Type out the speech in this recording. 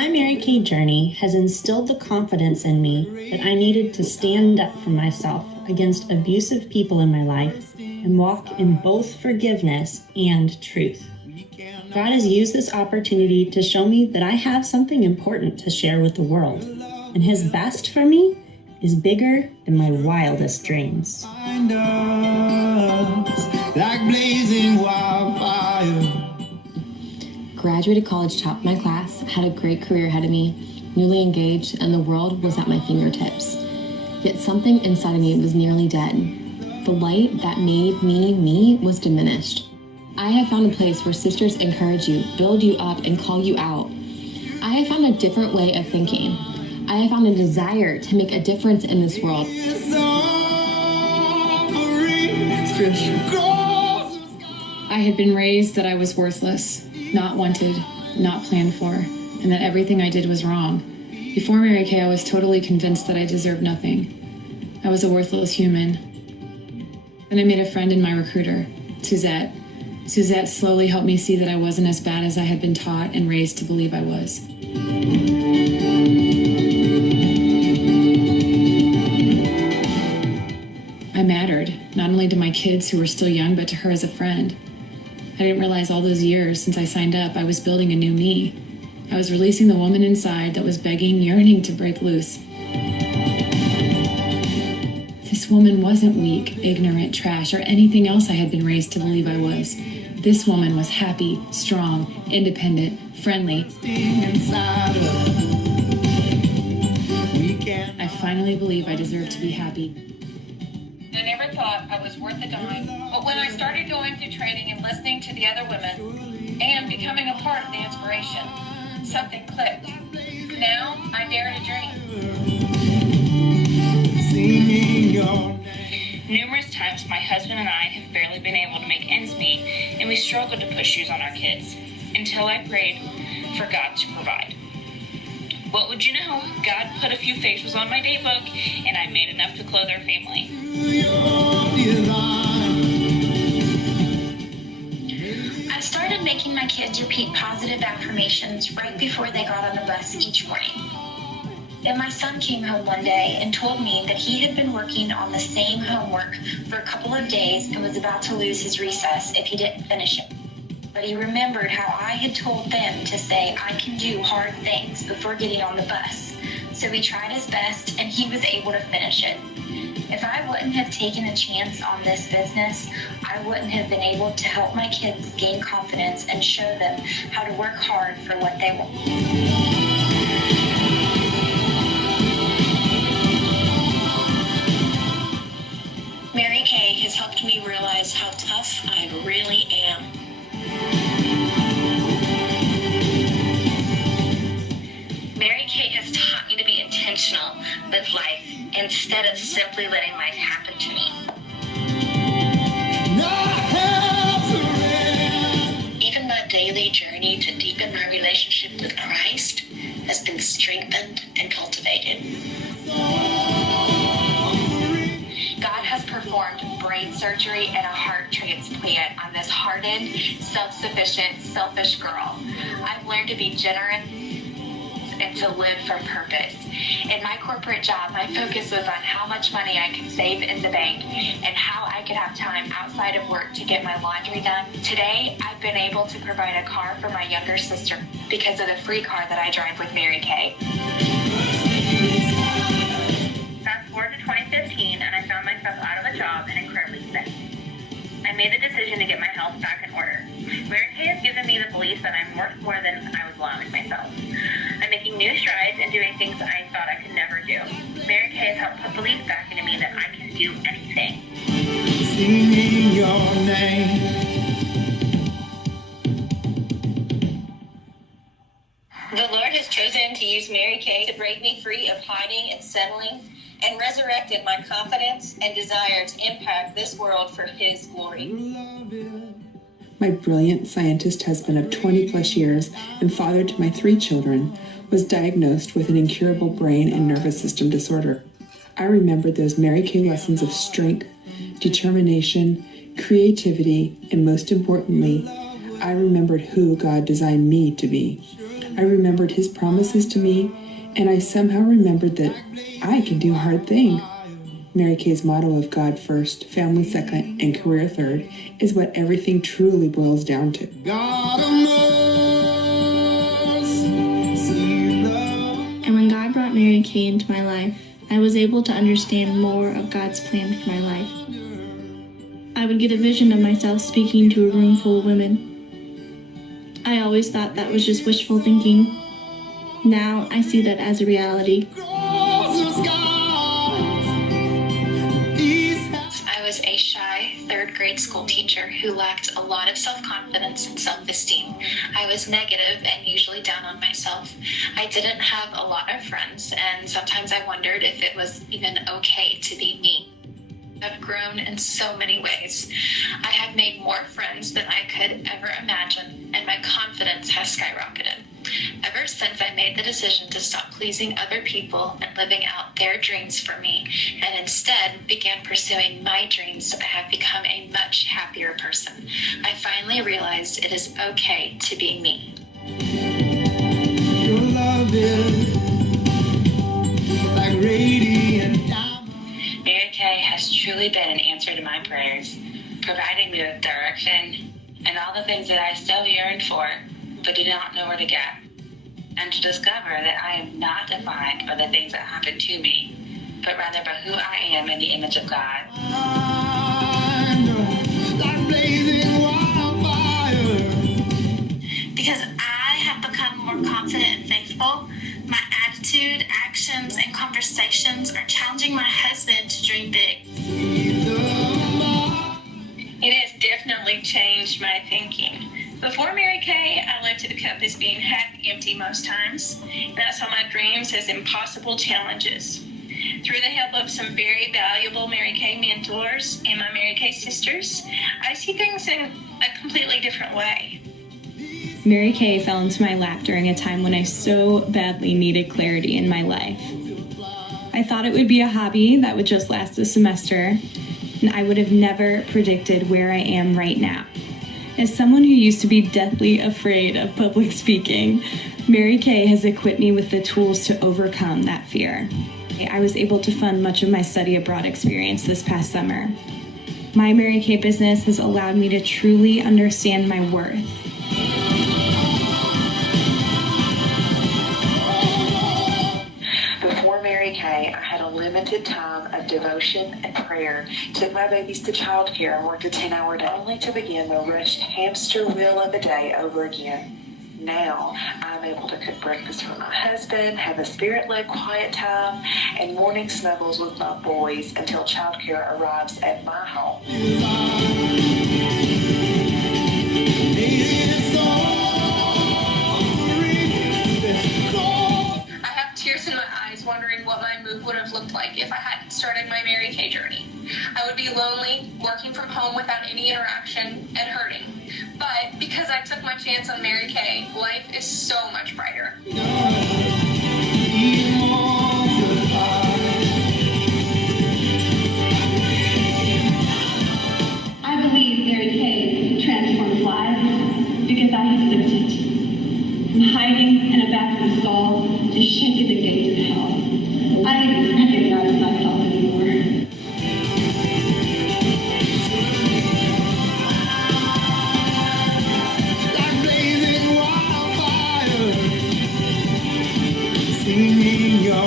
My Mary Kay journey has instilled the confidence in me that I needed to stand up for myself against abusive people in my life and walk in both forgiveness and truth. God has used this opportunity to show me that I have something important to share with the world, and His best for me is bigger than my wildest dreams. Like blazing wildfire. Graduated college top of my class, had a great career ahead of me, newly engaged, and the world was at my fingertips. Yet something inside of me was nearly dead. The light that made me me was diminished. I have found a place where sisters encourage you, build you up, and call you out. I have found a different way of thinking. I have found a desire to make a difference in this world. I had been raised that I was worthless, not wanted, not planned for, and that everything I did was wrong. Before Mary Kay, I was totally convinced that I deserved nothing. I was a worthless human. Then I made a friend in my recruiter, Suzette. Suzette slowly helped me see that I wasn't as bad as I had been taught and raised to believe I was. I mattered, not only to my kids who were still young, but to her as a friend. I didn't realize all those years since I signed up, I was building a new me. I was releasing the woman inside that was begging, yearning to break loose. This woman wasn't weak, ignorant, trash, or anything else I had been raised to believe I was. This woman was happy, strong, independent, friendly. I finally believe I deserve to be happy. I never thought I was worth a dime, but when I started going through training and listening to the other women and becoming a part of the inspiration, something clicked. Now I dare to dream. Numerous times my husband and I have barely been able to make ends meet, and we struggled to put shoes on our kids, until I prayed for God to provide. What would you know? God put a few facials on my date book, and I made enough to clothe our family. I started making my kids repeat positive affirmations right before they got on the bus each morning. Then my son came home one day and told me that he had been working on the same homework for a couple of days and was about to lose his recess if he didn't finish it. But he remembered how I had told them to say, I can do hard things before getting on the bus. So he tried his best and he was able to finish it. If I wouldn't have taken a chance on this business, I wouldn't have been able to help my kids gain confidence and show them how to work hard for what they want. Mary Kay has helped me realize how tough I really am. Mary Kay has taught me to be intentional with life instead of simply letting life happen to me. Even my daily journey to deepen my relationship with Christ has been strengthened and cultivated. God has performed brain surgery and a heart transplant on this hardened, self-sufficient, selfish girl. I've learned to be generous and to live from purpose. In my corporate job, my focus was on how much money I could save in the bank and how I could have time outside of work to get my laundry done. Today, I've been able to provide a car for my younger sister because of the free car that I drive with Mary Kay. Fast forward to 2015, and I found myself out of a job and incredibly sick. I made the decision to get my health back in order. Mary Kay has given me the belief that I'm worth more than I was allowing myself. I'm making new strides and doing things I thought I could never do. Mary Kay has helped put belief back into me that I can do anything. Singing your name. The Lord has chosen to use Mary Kay to break me free of hiding and settling, and resurrected my confidence and desire to impact this world for His glory. My brilliant scientist husband of 20 plus years and father to my 3 children was diagnosed with an incurable brain and nervous system disorder. I remembered those Mary Kay lessons of strength, determination, creativity, and most importantly, I remembered who God designed me to be. I remembered his promises to me, and I somehow remembered that I can do hard things. Mary Kay's motto of God first, family second, and career third is what everything truly boils down to. God of mercy, love. And when God brought Mary Kay into my life, I was able to understand more of God's plan for my life. I would get a vision of myself speaking to a room full of women. I always thought that was just wishful thinking. Now I see that as a reality. I was a shy third grade school teacher who lacked a lot of self-confidence and self-esteem. I was negative and usually down on myself. I didn't have a lot of friends, and sometimes I wondered if it was even okay to be me. I've grown in so many ways. I have made more friends than I could ever imagine, and my confidence has skyrocketed. Ever since I made the decision to stop pleasing other people and living out their dreams for me, and instead began pursuing my dreams, I have become a much happier person. I finally realized it is okay to be me. Your love is like radiant diamond. Mary Kay has truly been an answer to my prayers, providing me with direction and all the things that I so yearned for, but did not know where to get. And to discover that I am not defined by the things that happen to me, but rather by who I am in the image of God. Like blazing wildfire. Because I have become more confident and faithful, my attitude, actions, and conversations are challenging my husband to dream big. It has definitely changed my thinking. Before Mary Kay, I looked at the cup as being half empty most times, and I saw my dreams as impossible challenges. Through the help of some very valuable Mary Kay mentors and my Mary Kay sisters, I see things in a completely different way. Mary Kay fell into my lap during a time when I so badly needed clarity in my life. I thought it would be a hobby that would just last a semester, and I would have never predicted where I am right now. As someone who used to be deathly afraid of public speaking, Mary Kay has equipped me with the tools to overcome that fear. I was able to fund much of my study abroad experience this past summer. My Mary Kay business has allowed me to truly understand my worth. Before Mary Kay, I had a limited time of devotion and prayer, took my babies to childcare and worked a 10-hour day, only to begin the rushed hamster wheel of the day over again. Now, I'm able to cook breakfast for my husband, have a spirit-led quiet time, and morning snuggles with my boys until childcare arrives at my home. I have tears in my eyes wondering what my move would have looked like if I hadn't started my Mary Kay journey. I would be lonely, working from home without any interaction, and hurting. But because I took my chance on Mary Kay, life is so much brighter. I believe Mary Kay transforms lives because I have lived it. From hiding in a bathroom stall to shaking the gates of hell, I didn't recognize myself anymore. Like blazing wildfire. Singing your